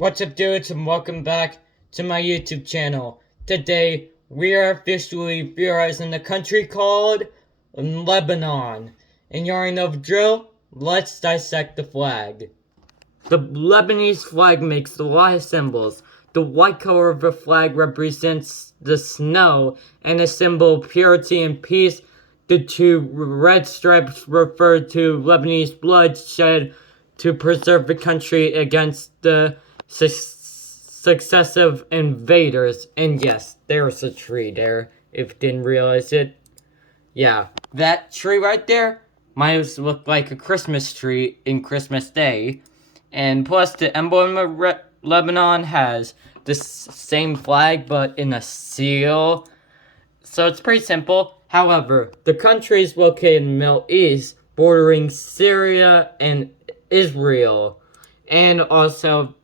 What's up, dudes, and welcome back to my YouTube channel. Today, we are officially theorizing a country called Lebanon. And you already know the drill, let's dissect the flag. The Lebanese flag makes a lot of symbols. The white color of the flag represents the snow and a symbol of purity and peace. The two red stripes refer to Lebanese blood shed to preserve the country against the successive invaders. And yes, there's a tree there, if you didn't realize it. Yeah, that tree right there might look like a Christmas tree in Christmas Day. And plus, the emblem of Lebanon has the same flag, but in a seal. So it's pretty simple. However, the country is located in the Middle East, bordering Syria and Israel. And also,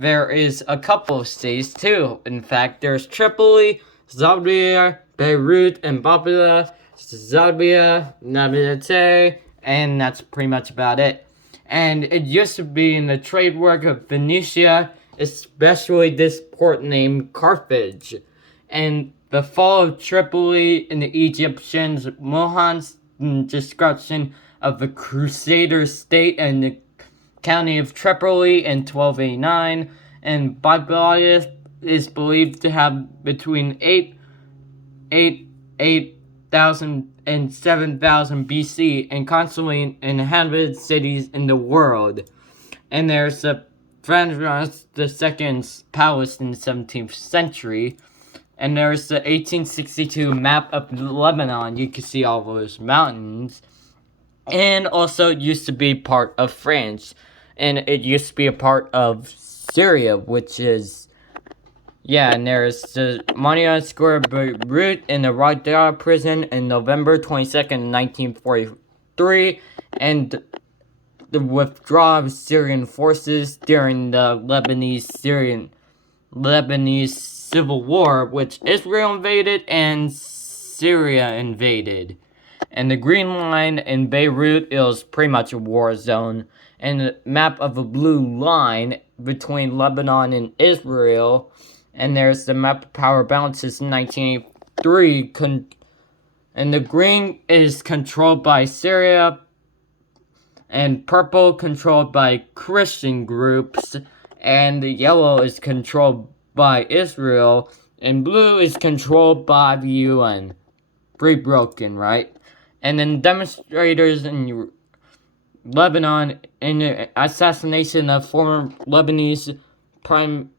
there is a couple of cities too. In fact, there's Tripoli, Zawiya, Beirut, and Babila, Zawiya, Nablus, and that's pretty much about it. And it used to be in the trade work of Phoenicia, especially this port named Carthage. And the fall of Tripoli and the Egyptians, Mohan's destruction of the Crusader state and the county of Tripoli in 1289, and Babylon is believed to have between 8,000 and 7,000 BC and constantly inhabited cities in the world. And there's a Francis II's palace in the 17th century. And there's the 1862 map of Lebanon. You can see all those mountains. And also, it used to be part of France. And it used to be a part of Syria, which is... Yeah, and there's the Monument Square Beirut in the Raqqa prison in November 22nd, 1943. And the withdrawal of Syrian forces during the Lebanese Civil War, which Israel invaded and Syria invaded. And the green line in Beirut is pretty much a war zone. And the map of a blue line between Lebanon and Israel. And there's the map of power balances in 1983. And the green is controlled by Syria. And purple controlled by Christian groups. And the yellow is controlled by Israel, and blue is controlled by the UN. Pretty broken, right? And then demonstrators in Lebanon in the assassination of former Lebanese Prime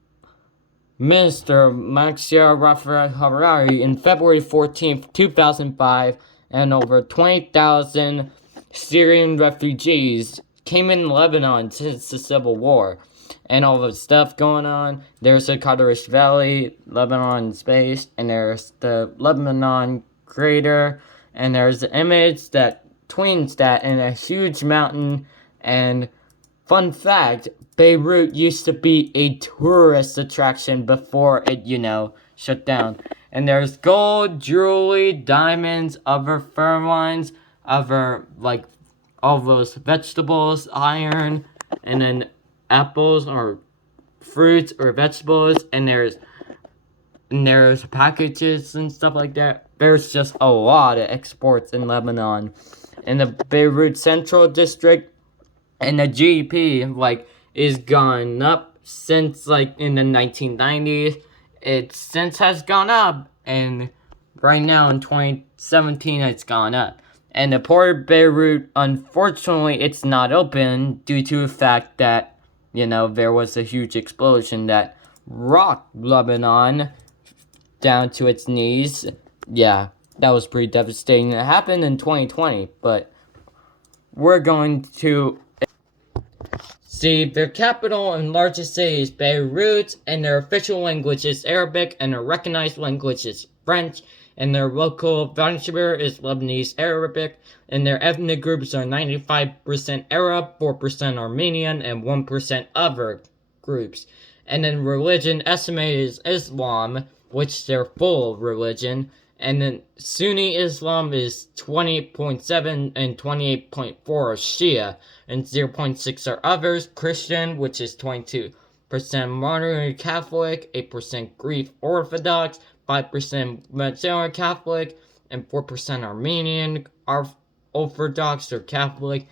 Minister Maxia Rafah Hariri in February 14th, 2005, and over 20,000 Syrian refugees came in Lebanon since the Civil War. And all the stuff going on. There's the Qadarish Valley, Lebanon in space, and there's the Lebanon crater, and there's the image that twins that in a huge mountain. And fun fact, Beirut used to be a tourist attraction before it, shut down. And there's gold, jewelry, diamonds, other fur lines, other, like, all those vegetables, iron, and then apples or fruits or vegetables, and there's packages and stuff like that. There's just a lot of exports in Lebanon. In the Beirut Central District, and the GDP is gone up since in the 1990s. It since has gone up, and right now in 2017 it's gone up. And the port of Beirut, unfortunately, it's not open due to the fact that there was a huge explosion that rocked Lebanon down to its knees. Yeah, that was pretty devastating. It happened in 2020, but we're going to see their capital and largest city is Beirut, and their official language is Arabic, and their recognized language is French, and their local language is Lebanese Arabic, and their ethnic groups are 95% Arab, 4% Armenian, and 1% other groups. And then religion estimated is Islam, which their full religion, and then Sunni Islam is 20.7 and 28.4 are Shia, and 0.6 are others, Christian, which is 22 Modern Catholic, 8% Greek Orthodox, 5% Macedonian Catholic, and 4% Armenian Orthodox or Catholic,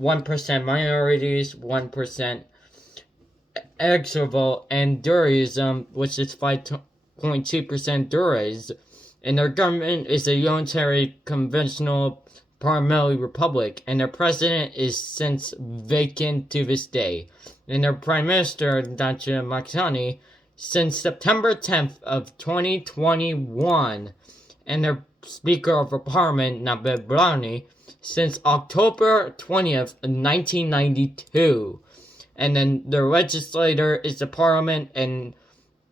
1% minorities, 1% Exoval, and Judaism, which is 5.2% Druze. And their government is a unitary conventional parliamentary republic, and their president is since vacant to this day. And their prime minister, Dacia Makani, since September 10th of 2021, and their speaker of the parliament, Nabil Brani, since October 20th, 1992. And then their legislator is the parliament and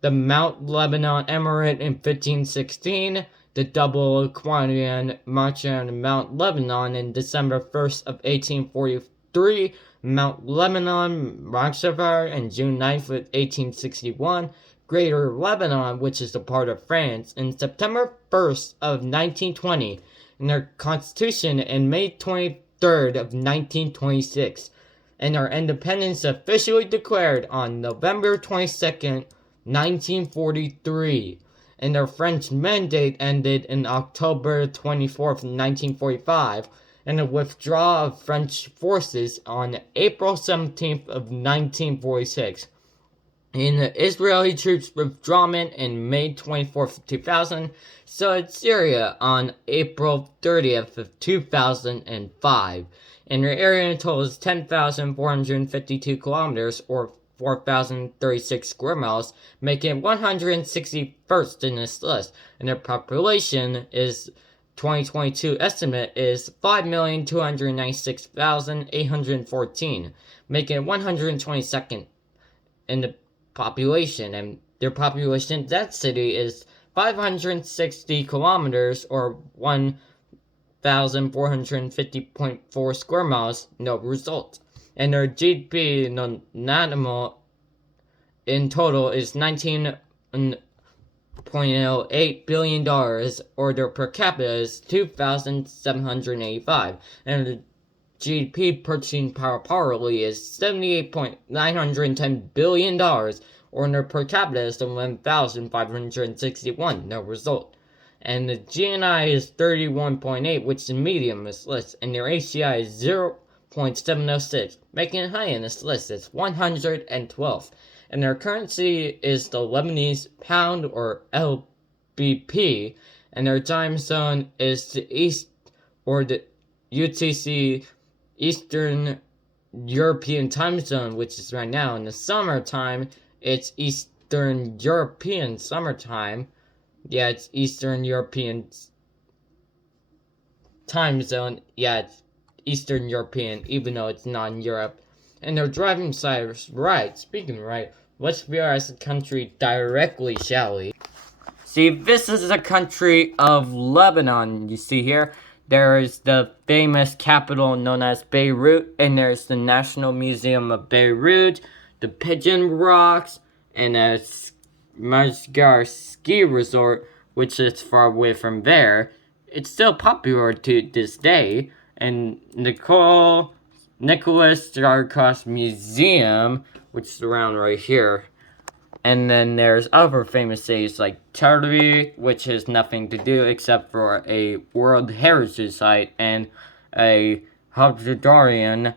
the Mount Lebanon Emirate in 1516, the double Quanian March on Mount Lebanon in December 1st of 1843, Mount Lebanon Marxavar in June 9th of 1861, Greater Lebanon, which is a part of France, in September 1st of 1920, and their constitution in May 23rd of 1926. And our independence officially declared on November 22nd, 1943. And our French mandate ended in October 24th, 1945, and the withdrawal of French forces on April 17th of 1946. And the Israeli troops withdrawment in May 24th, 2000, so Syria on April 30th of 2005. And their area in total is 10,452 kilometers, or 4,036 square miles, making it 161st in this list. And their population is 2022 estimate is 5,296,814, making it 122nd in the population. And their population density is 560 kilometers, or 1,450.4 square miles, no result. And their GDP nominal in total is $19.08 billion, or their per capita is $2,785. And the GDP purchasing power hourly is $78.910 billion, or their per capita is $1,561, no result. And the GNI is 31.8, which is medium in this list, and their ACI is 0.706, making it high in this list. It's 112th. And their currency is the Lebanese pound, or LBP, and their time zone is the East, or the UTC, Eastern European time zone, which is right now. In the summertime, it's Eastern European summertime. Yeah, it's Eastern European time zone. Yeah, it's Eastern European, even though it's non-Europe. And their driving side is right. Speaking of right, let's view as a country directly, shall we? See, this is the country of Lebanon. You see here, there is the famous capital known as Beirut, and there's the National Museum of Beirut, the Pigeon Rocks, and a Masgar ski resort, which is far away from there. It's still popular to this day. And Nicholas Starkos Museum, which is around right here. And then there's other famous cities like Tel Aviv, which has nothing to do except for a World Heritage Site and a Hajjadarian.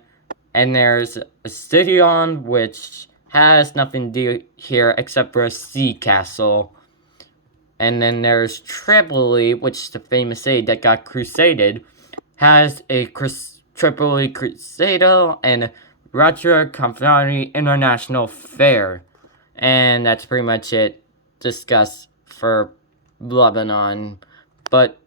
And there's Sidon, which has nothing to do here except for a sea castle. And then there's Tripoli, which is the famous city that got crusaded, has a Tripoli Crusader and Ratra Confederate International Fair. And that's pretty much it discussed for Lebanon. But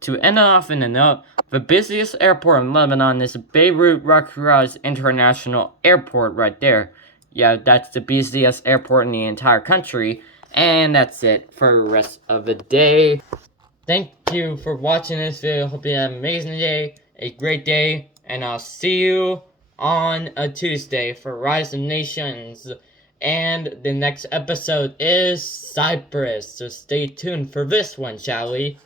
to end off in a note, the busiest airport in Lebanon is Beirut Rakraz International Airport right there. Yeah, that's the busiest airport in the entire country. And that's it for the rest of the day. Thank you for watching this video. Hope you have an amazing day, a great day, and I'll see you on a Tuesday for Rise of Nations. And the next episode is Cyprus, so stay tuned for this one, shall we?